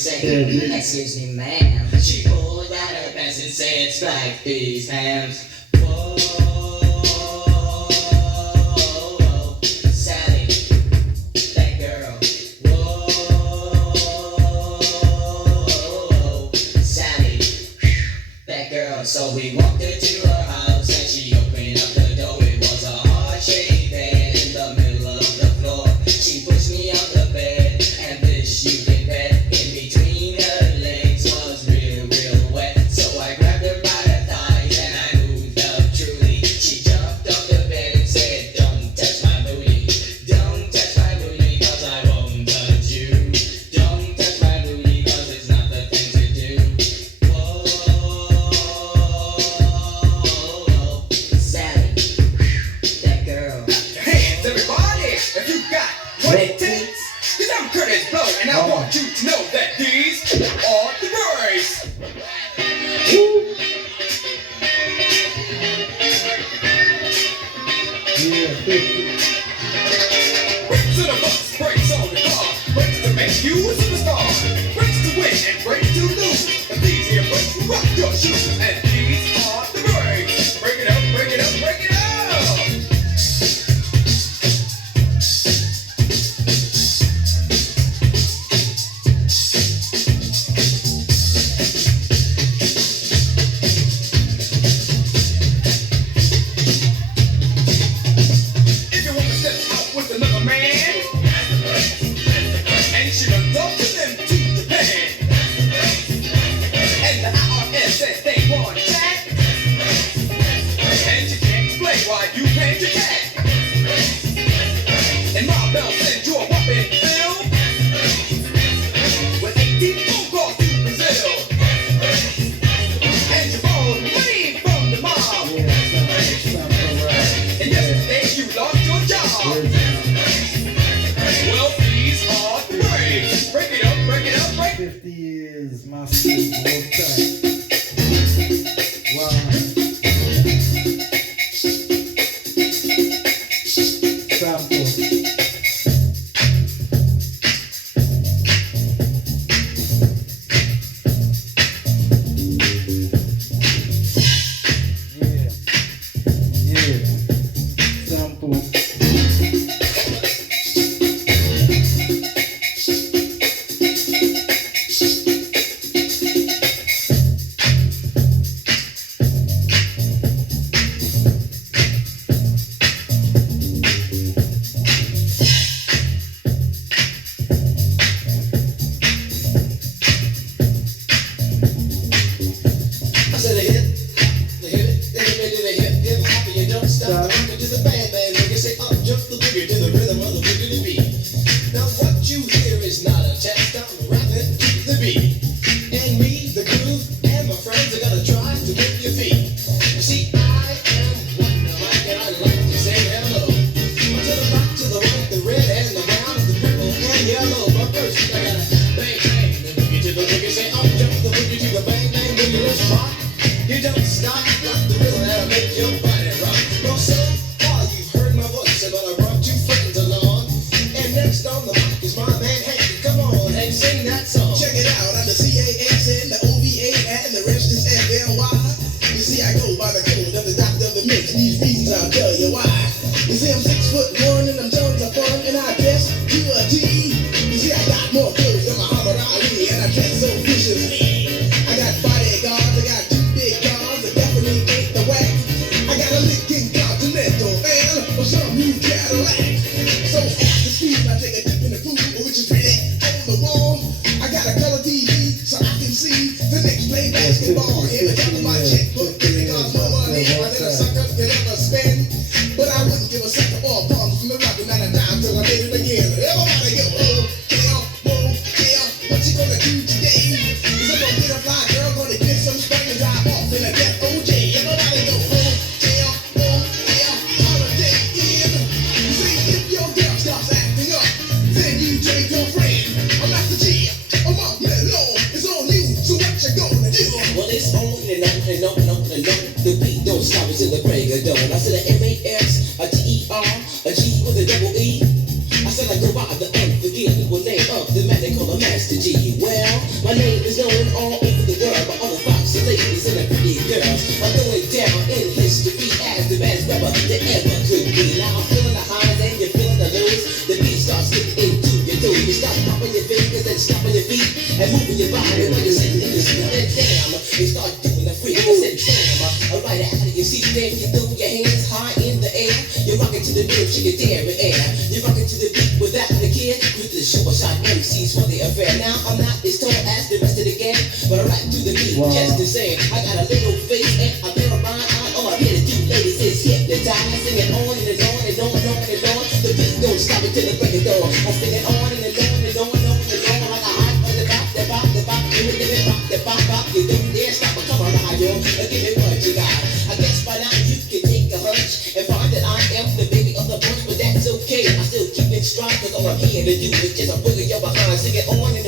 Excuse me, ma'am. She pulled out her pants and said, "It's like these hams." Whoa, Sally, that girl. Whoa, Sally, that girl. So we walked her to her house and she opened up the door. It was a heart-shaped bed in the middle of the floor. She pushed me off the bed and this you can bet in between her legs was real wet. So I grabbed her by the thighs and I moved up truly. She jumped off the bed and said, "Don't touch my booty. Don't touch my booty cause I won't touch you. Don't touch my booty cause it's not the thing to do." Whoa, Sally, that girl. Hands, everybody, if you got what it takes. Cause I'm Curtis Blow, and I want you to know that these are the boys. Brakes to the bus, brakes on the car, brakes to make you a superstar, brakes to win and brakes to lose. And these here brakes will rock your shoes, and these are the brakes. Break it up, break it you pay your tax. And my bell sends you a whopping bill with 18 phone calls to Brazil. And your phone free from the mob. And yesterday you lost your job. Well, these are the breaks. Break it up, break it up, break. 50 years, my school, roll tight. Wow. Sample. Yeah. Sample. I said the hip hop, and you don't stop rocking to the bang bang. When you say up, jump the boogie to the rhythm of the boogie beat. Now what you hear is not a test, I'm rapping to the beat. And me, the groove, and my friends are gonna try to move your feet. You see, I am Wonder Mike, and I like to say hello. To the rock, to the right, the red and the brown, the purple and yellow. But first, I gotta bang bang the boogie to the boogie. Say up, jump the boogie to the bang bang boogie. Let's rock. You don't stop, rock the rhythm that'll make your body rock. Well, so far you've heard my voice, but I brought two friends along. And next on the mic is my man Hank. Come on and sing that song. Check it out, I'm the CASN, the OVA, and the rest is FLY. You see, I go by the code of the doctor of the mix. These reasons I'll tell you why. You see, I'm 6'1" and I'm tons of fun, and I dress to a T. You see, I got more clothes than Muhammad Ali, and I dress so viciously. I got bodyguards, I got two big guns that definitely ain't the whack. I got a Lincoln Continental and a some new Cadillac. So after school, I take a dip in the food, which is really on the wall. I got a color TV so I can see the next play basketball. Here, the top of my checkbook, it costs more money than a sucker can ever spend. But I wouldn't give a sucker or a bum from the rockin' out of dime till I made it again. Everybody go, oh, yeah, what you gonna do today? Is I'm gonna get a fly girl, gonna get some spring and drive off in a death OJ. Everybody go, oh, yeah, holiday in. You see, if your girl starts acting up, then you take her friend. I'm not the G, I'm up mellow. It's on you, so what you gonna do? Well, it's on and on and on and on and on. The beat don't stop until the break of dawn. I said a M-A-S, a T-E-R, a G with a double E. I said I go by the unforgettable name of the man they call a Master G. Well, my name is known all over the world by all the foxy ladies and the pretty girls. I'm going down in history as the best rapper that ever could be. Now I'm feeling the highs and you're feeling the lows. The beat starts getting into your toes. You stop popping your fingers and stomping your feet and moving your body when you're sitting in the street. And damn, you start doing the freak. I said damn, right out of your seat, then you throw your hands high in the air. You're rocking to the rhythm, shake your dairy air. You're rocking to the beat without the kid with the short shot MCs for the affair. Now I'm not as tall as the rest of the gang, but I rap to the beat just the same. I got a little face and a pair of rhyme. All I'm here to do, ladies, is hypnotize. Singing on and on and on and on and on. The beat don't stop until the break of dawn. I'm singing on and on and on and on and on like a hot on the bop, the bop, the bop, the bop, the bop, bop. You don't dare stop or come around, yo. Give me what you got. I guess by now you can take a hunch and find that I am the baby of the bunch, but that's okay. I still keep it strong, cause all I'm here to do is just a wiggle your behind. Sing it on and